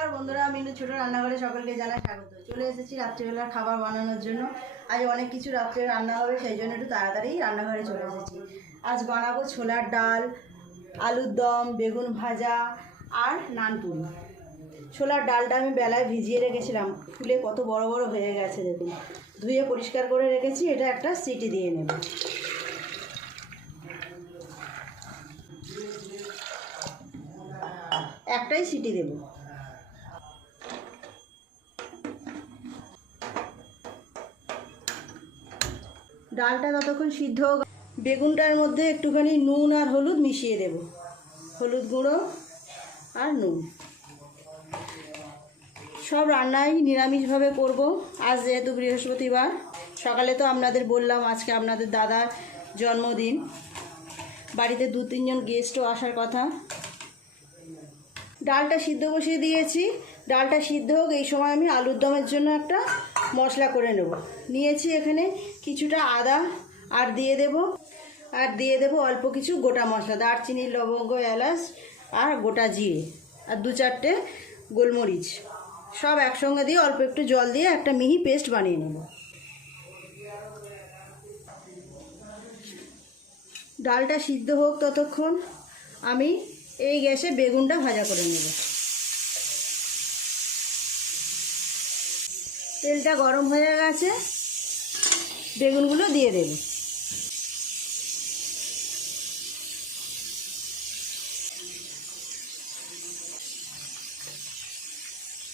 নমস্কার বন্ধুরা, মিনু ছোট রান্নাঘরে সকলকে জানাই স্বাগত। চলে এসেছি রাত্রিবেলার খাবার বানানোর জন্য। আজ অনেক কিছু রাত্রে রান্না হবে, সেই জন্য একটু তাড়াতাড়ি রান্নাঘরে চলে এসেছি। আজ বানাবো ছোলার ডাল, আলুর দম, বেগুন ভাজা আর নানপুরি। ছোলার ডালটা আমি বেলায় ভিজিয়ে রেখেছিলাম, ফুলে কত বড় বড় হয়ে গেছে দেখুন। ধুয়ে পরিষ্কার করে রেখেছি। এটা একটা সিটি দিয়ে নেব। একটাই সিটি দেব। ডালটা ততক্ষণ সিদ্ধ হোক। বেগুনটার মধ্যে একটুখানি নুন আর হলুদ মিশিয়ে দেব। হলুদ গুঁড়ো আর নুন। সব রান্নাই নিরামিষভাবে করব। আজ যেহেতু বৃহস্পতিবার, সকালে তো আপনাদের বললাম আজকে আপনাদের দাদার জন্মদিন, বাড়িতে 2-3 জন গেস্টও আসার কথা। ডালটা সিদ্ধ বসিয়ে দিয়েছি। ডালটা সিদ্ধ হোক, এই সময় আমি আলুর দমের জন্য একটা মশলা করে নেব। নিয়েছি এখানে কিছুটা আদা, আর দিয়ে দেব অল্প কিছু গোটা মশলা, দারচিনি, লবঙ্গ, এলাচ আর গোটা জিরে, আর 2-4টে গোলমরিচ। সব একসঙ্গে দিয়ে অল্প একটু জল দিয়ে একটা মিহি পেস্ট বানিয়ে নেব। ডালটা সিদ্ধ হোক ততক্ষণ আমি এই গ্যাসে বেগুনটা ভাজা করে নেব। তেলটা গরম হয়ে গেছে, বেগুনগুলো দিয়ে দেব।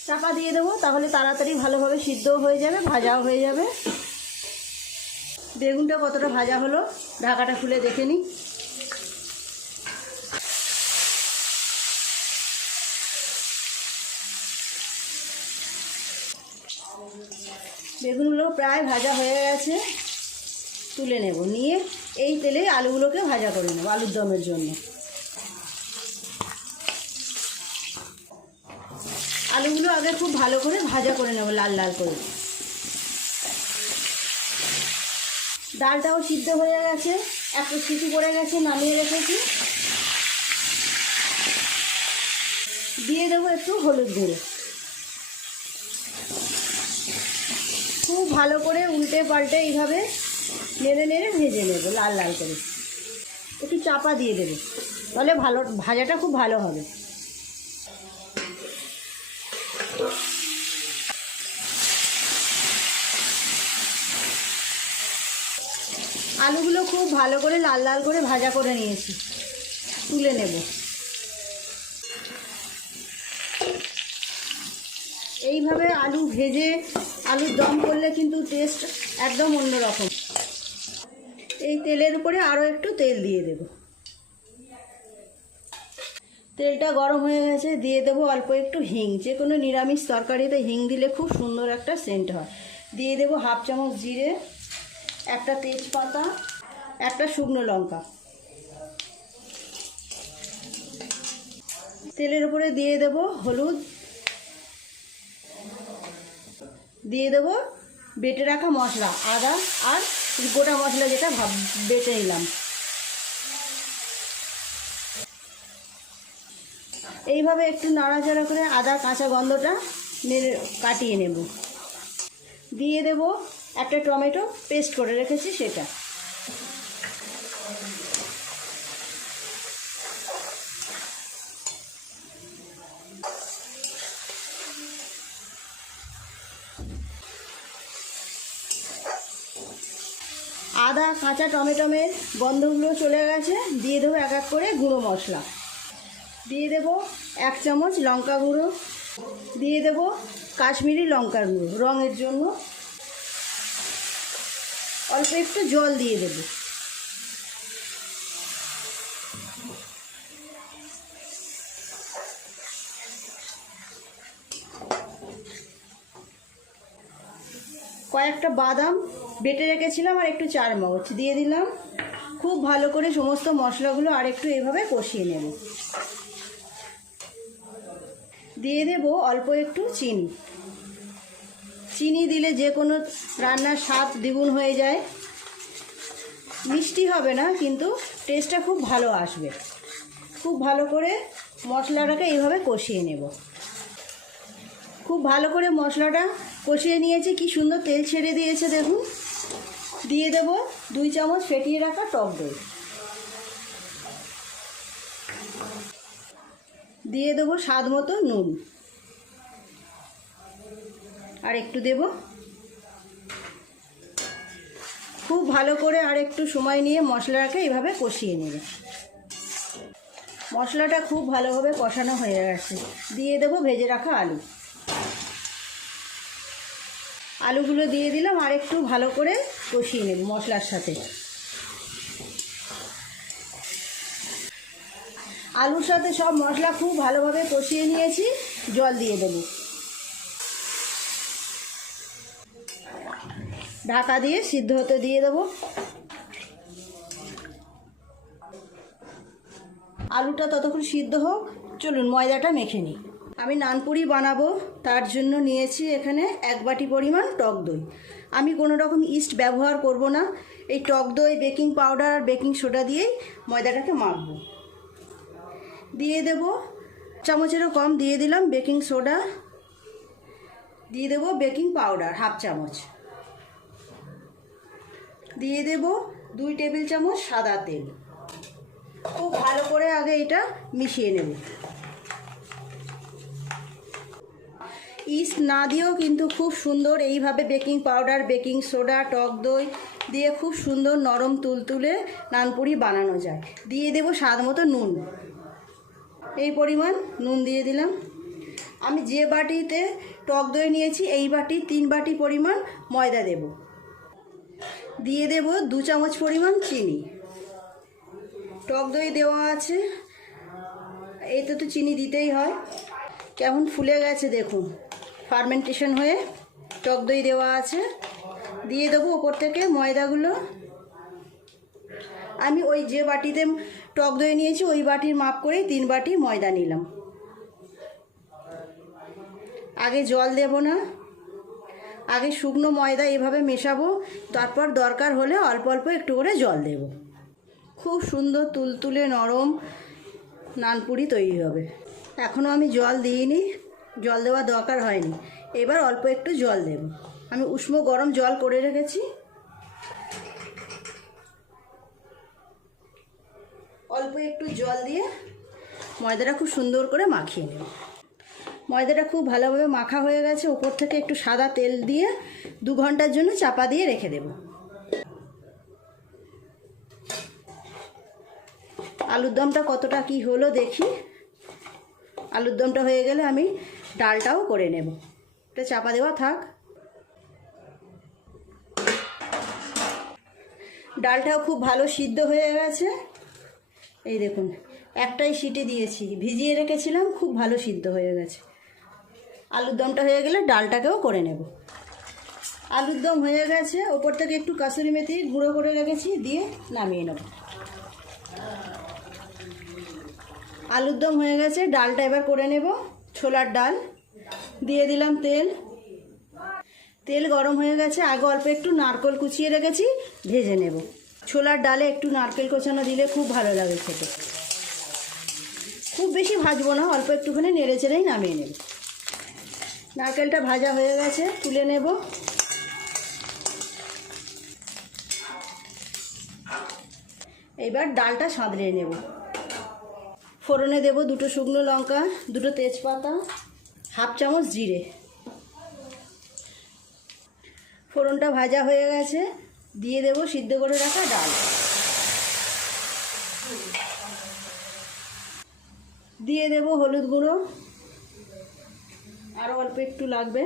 চাপা দিয়ে দেবো, তাহলে তাড়াতাড়ি ভালোভাবে সিদ্ধও হয়ে যাবে, ভাজাও হয়ে যাবে। বেগুনটা কতটা ভাজা হলো ঢাকাটা খুলে দেখে নিই। বেগুনগুলো প্রায় ভাজা হয়ে গেছে, তুলে নেব। নিয়ে এই তেলে আলুগুলোকে ভাজা করে নেব আলুর দমের জন্য। আলুগুলো আগে খুব ভালো করে ভাজা করে নেব, লাল লাল করে। ডালটাও সিদ্ধ হয়ে গেছে, একটা সিটি পড়ে গেছে, নামিয়ে রেখেছি। দিয়ে দেবো একটু হলুদ গুঁড়ো। খুব ভালো করে উল্টে পাল্টে এইভাবে নেড়ে নেড়ে ভেজে নেব লাল লাল করে। একটু চাপা দিয়ে দেবো, তাহলে ভাজাটা খুব ভালো হবে। আলুগুলো খুব ভালো করে লাল লাল করে ভাজা করে নিয়েছি, তুলে নেব। এইভাবে আলু ভেজে আলুর দম করলে কিন্তু টেস্ট একদম অন্যরকম। এই তেলের উপরে আরও একটু তেল দিয়ে দেব। তেলটা গরম হয়ে গেছে, দিয়ে দেবো অল্প একটু হিং। যে কোনো নিরামিষ তরকারিতে হিং দিলে খুব সুন্দর একটা সেন্ট হয়। দিয়ে দেবো 1/2 চামচ জিরে, একটা তেজপাতা, একটা শুকনো লঙ্কা। তেলের উপরে দিয়ে দেবো হলুদ, দিয়ে দেবো বেটে রাখা মশলা, আদা আর গোটা মশলা যেটা বেটে নিলাম। এইভাবে একটু নাড়াচাড়া করে আদা কাঁচা গন্ধটা কাটিয়ে নেব। দিয়ে দেব একটা টমেটো পেস্ট করে রেখেছি, সেটা। আদা কাঁচা টমেটোমের গন্ধগুলো চলে গেছে। দিয়ে দেবো এক এক করে গুঁড়ো মশলা। দিয়ে দেবো 1 চামচ লঙ্কা গুঁড়ো, দিয়ে দেবো কাশ্মীরি লঙ্কার গুঁড়ো রঙের জন্য। অল্প একটু জল দিয়ে দেবো। কয়েকটা বাদাম বেটে রেখেছিলাম আর একটু চারমগজ দিয়ে দিলাম। খুব ভালো করে সমস্ত মশলাগুলো আর একটু এভাবে কষিয়ে নেব। দিয়ে দেব অল্প একটু চিনি। চিনি দিলে যে কোনো রান্নার স্বাদ দ্বিগুণ হয়ে যায়। মিষ্টি হবে না, কিন্তু টেস্টটা খুব ভালো আসবে। খুব ভালো করে মশলাটাকে এইভাবে কষিয়ে নেব। খুব ভালো করে মশলাটা কষিয়ে নিয়েছি, কি সুন্দর তেল ছেড়ে দিয়েছে দেখুন। দিয়ে দেব 2 চামচ ফেটিয়ে রাখা টক দই, দিয়ে দেবো স্বাদ মতো নুন, আর একটু দেব। খুব ভালো করে আর একটু সময় নিয়ে মশলাটাকে এইভাবে কষিয়ে নেবে। মশলাটা খুব ভালোভাবে কষানো হয়ে গেছে, দিয়ে দেবো ভেজে রাখা আলু। আলুগুলো দিয়ে দিলাম, আর একটু ভালো করে কষিয়ে নেব মশলার সাথে। আলুর সাথে সব মশলা খুব ভালোভাবে কষিয়ে নিয়েছি, জল দিয়ে দেবো। ঢাকা দিয়ে সিদ্ধ হতে দিয়ে দেবো। আলুটা ততক্ষণ সিদ্ধ হোক, চলুন ময়দাটা মেখে নিই। আমি নানপুরি বানাবো, তার জন্য নিয়েছি এখানে 1 বাটি পরিমাণ টক দই। আমি কোনো রকম ইস্ট ব্যবহার করব না, এই টক দই, বেকিং পাউডার আর বেকিং সোডা দিয়েই ময়দাটাকে মাখবো। দিয়ে দেব চামচেরও কম দিয়ে দিলাম বেকিং সোডা, দিয়ে দেব বেকিং পাউডার 1/2 চামচ, দিয়ে দেব 2 টেবিল চামচ সাদা তেল। খুব ভালো করে আগে এটা মিশিয়ে নেব। ইস্ট না দিয়েও কিন্তু খুব সুন্দর এইভাবে বেকিং পাউডার, বেকিং সোডা, টক দই দিয়ে খুব সুন্দর নরম তুলতুলে নানপুরি বানানো যায়। দিয়ে দেব স্বাদ মতো নুন, এই পরিমাণ নুন দিয়ে দিলাম। আমি যে বাটিতে টক দই নিয়েছি এই বাটি 3 বাটি পরিমাণ ময়দা দেব। দিয়ে দেব 2 চামচ পরিমাণ চিনি। টক দই দেওয়া আছে, এতে তো চিনি দিতেই হয়। কেমন ফুলে গেছে দেখুন, ফার্মেন্টেশন হয়ে টক দই দেওয়া আছে। দিয়ে দেবো ওপর থেকে ময়দাগুলো। আমি ওই যে বাটিতে টক দই নিয়েছি ওই বাটির মাপ করেই 3 বাটি ময়দা নিলাম। আগে জল দেব না, আগে শুকনো ময়দা এভাবে মেশাবো, তারপর দরকার হলে অল্প অল্প একটু করে জল দেব। খুব সুন্দর তুলতুলে নরম নানপুরি তৈরি হবে। এখনও আমি জল দিইনি, জল দেওয়ার দরকার হয়নি। এবার অল্প একটু জল দেব। আমি উষ্ণ গরম জল করে রেখেছি, অল্প একটু জল দিয়ে ময়দাটা খুব সুন্দর করে মাখিয়ে নেব। ময়দাটা খুব ভালোভাবে মাখা হয়ে গেছে, ওপর থেকে একটু সাদা তেল দিয়ে 2 ঘন্টার জন্য চাপা দিয়ে রেখে দেব। আলুর দমটা কতটা কি হলো দেখি। আলুর দমটা হয়ে গেলে আমি ডালটাও করে নেব। এটা চাপা দেওয়া থাক। ডালটাও খুব ভালো সিদ্ধ হয়ে গেছে, এই দেখুন একটাই সিটি দিয়েছি, ভিজিয়ে রেখেছিলাম, খুব ভালো সিদ্ধ হয়ে গেছে। আলুর দমটা হয়ে গেলে ডালটাকেও করে নেব। আলুর দম হয়ে গেছে, ওপর থেকে একটু কাসুরি মেথি গুঁড়ো করে রেখেছি, দিয়ে নামিয়ে নেব। আলুর দম হয়ে গেছে, ডালটা এবার করে নেব। ছোলার ডাল দিয়ে দিলাম তেল, তেল গরম হয়ে গেছে। আগে অল্প একটু নারকেল কুচিয়ে রেখেছি, ভেজে নেব। ছোলার ডালে একটু নারকেল কোচানো দিলে খুব ভালো লাগে খেতে। খুব বেশি ভাজবো না, অল্প একটুখানি নেড়ে চেড়েই নামিয়ে নেব। নারকেলটা ভাজা হয়ে গেছে, তুলে নেব। এবার ডালটা সাঁতলে নেব। ফোড়নে দেব 2 শুকনো লঙ্কা, 2 তেজপাতা, 1/2 চামচ জিরে। ফোড়নটা ভাজা হয়ে গেছে, দিয়ে দেব সিদ্ধ করে রাখা ডাল। দিয়ে দেব হলুদ গুঁড়ো, আরও অল্প একটু লাগবে।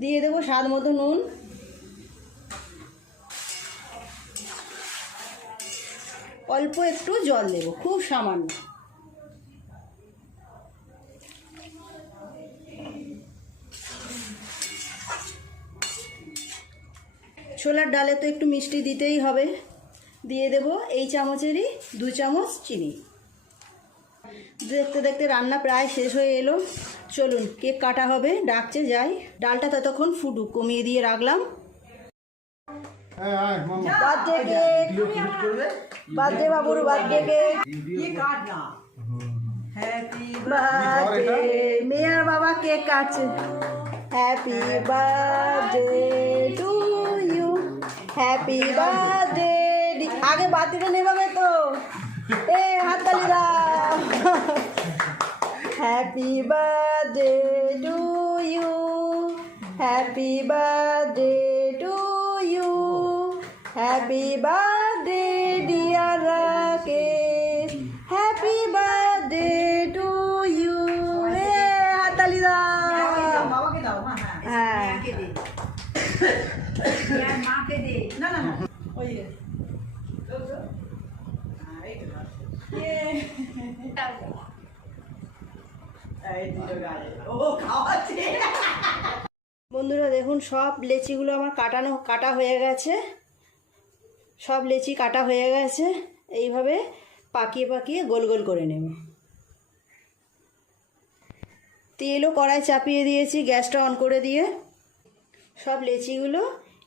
দিয়ে দেব স্বাদ মতো নুন। অল্প একটু জল দেব, খুব সামান্য। ছোলার ডালে তো একটু মিষ্টি দিতেই হবে, দিয়ে দেব এই চামচেরই 2 চামচ চিনি। দেখতে দেখতে রান্না প্রায় শেষ হয়ে এলো, চলুন কেক কাটা হবে, ডাকছে যাই। ডালটা ততক্ষণ ফুটুক, কমিয়ে দিয়ে রাখলাম। বার্থডে কেক, বার্থডে বাবুর বার্থডে কেক। হ্যাপি বার্থডে, মেয়ার বাবা কেক কেক কাটছে। Happy birthday to you, happy birthday. আগে বাতিটা নেভাবে তো, এ হাততালি দাও। Happy birthday to you, happy birthday to you, happy birthday dear Rakesh, happy birthday to you. এ হাততালি দাও। বাবাকে দাও। হ্যাঁ মাকে দে, মাকে দে। না না না, ওই যে বন্ধুরা দেখুন, সব লেচিগুলো আমার কাটা হয়ে গেছে, সব লেচি কাটা হয়ে গেছে। এইভাবে পাকিয়ে পাকিয়ে গোল গোল করে নেব। তেলও কড়াই চাপিয়ে দিয়েছি, গ্যাসটা অন করে দিয়ে সব লেচিগুলো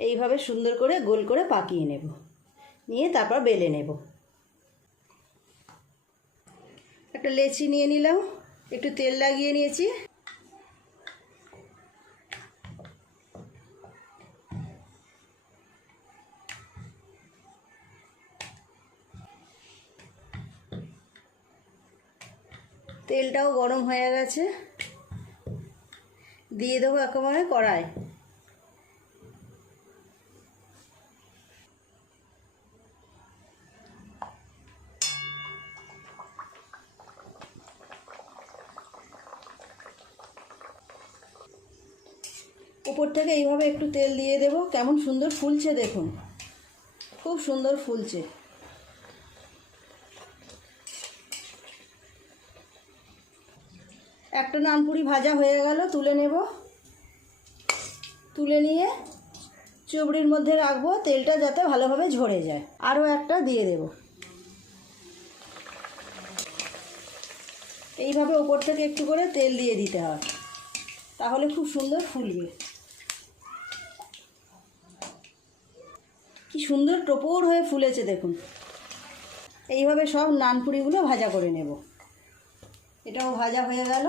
এইভাবে সুন্দর করে গোল করে পাকিয়ে নেব, নিয়ে তারপর বেলে নেব। একটা লেচি নিয়ে নিলাম, একটু তেল লাগিয়ে নিয়েছি। তেলটাও গরম হয়ে গেছে, দিয়ে দেবো একেবারে কড়াই। উপর থেকে এইভাবে একটু তেল দিয়ে দেবো। কেমন সুন্দর ফুলছে দেখুন, খুব সুন্দর ফুলছে। একটা নানপুরি ভাজা হয়ে গেল, তুলে নেব। তুলে নিয়ে চুবড়ির মধ্যে রাখবো, তেলটা যাতে ভালোভাবে ঝরে যায়। আরও একটা দিয়ে দেব। এইভাবে উপর থেকে একটু করে তেল দিয়ে দিতে হয়, তাহলে খুব সুন্দর ফুলবে। কি সুন্দর টোপর হয়ে ফুলেছে দেখুন। এইভাবে সব নানপুরিগুলো ভাজা করে নেব। এটাও ভাজা হয়ে গেল।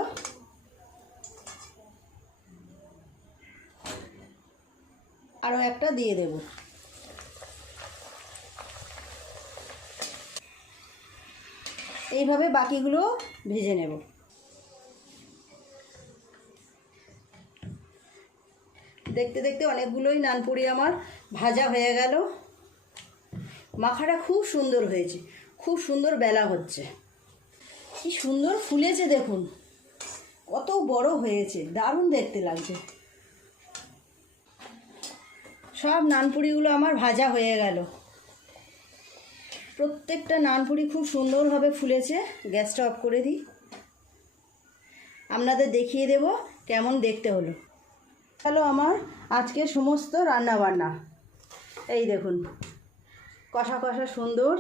আরও একটা দিয়ে দেব। এইভাবে বাকিগুলো ভেজে নেব। দেখতে দেখতে অনেকগুলোই নানপুরি আমার ভাজা হয়ে গেল। মাখাটা খুব সুন্দর হয়েছে, খুব সুন্দর বেলা হচ্ছে। কি সুন্দর ফুলেছে দেখুন, কত বড় হয়েছে, দারুণ দেখতে লাগছে। সব নানপুরিগুলো আমার ভাজা হয়ে গেল। প্রত্যেকটা নানপুরি খুব সুন্দরভাবে ফুলেছে। গ্যাসটা অফ করে দিই, আপনাদের দেখিয়ে দেব কেমন দেখতে হলো। হলো আমার আজকে সমস্ত রান্না বান্না। এই দেখুন, কষা কষা সুন্দর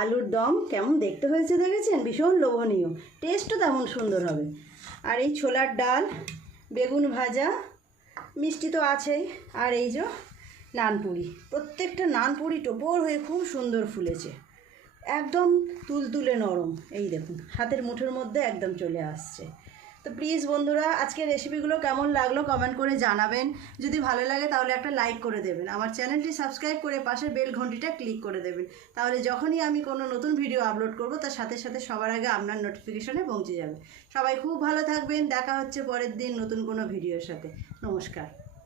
আলুর দম কেমন দেখতে হয়েছে দেখেছেন, ভীষণ লোভনীয়, টেস্টও তেমন সুন্দর হবে। আর এই ছোলার ডাল, বেগুন ভাজা, মিষ্টি তো আছেই, আর এই যে নানপুরি। প্রত্যেকটা নানপুরি টোপর হয়ে খুব সুন্দর ফুলেছে, একদম তুলতুলে নরম। এই দেখুন, হাতের মুঠোর মধ্যে একদম চলে আসছে। তো প্লিজ বন্ধুরা, আজকের রেসিপিগুলো কেমন লাগলো কমেন্ট করে জানাবেন। যদি ভালো লাগে তাহলে একটা লাইক করে দেবেন, আমার চ্যানেলটি সাবস্ক্রাইব করে পাশের বেল ঘন্টিটা ক্লিক করে দেবেন। তাহলে যখনই আমি কোনো নতুন ভিডিও আপলোড করব তার সাথে সাথে সবার আগে আপনার নোটিফিকেশনে পৌঁছে যাবে। সবাই খুব ভালো থাকবেন, দেখা হচ্ছে পরের দিন নতুন কোনো ভিডিওর সাথে। নমস্কার।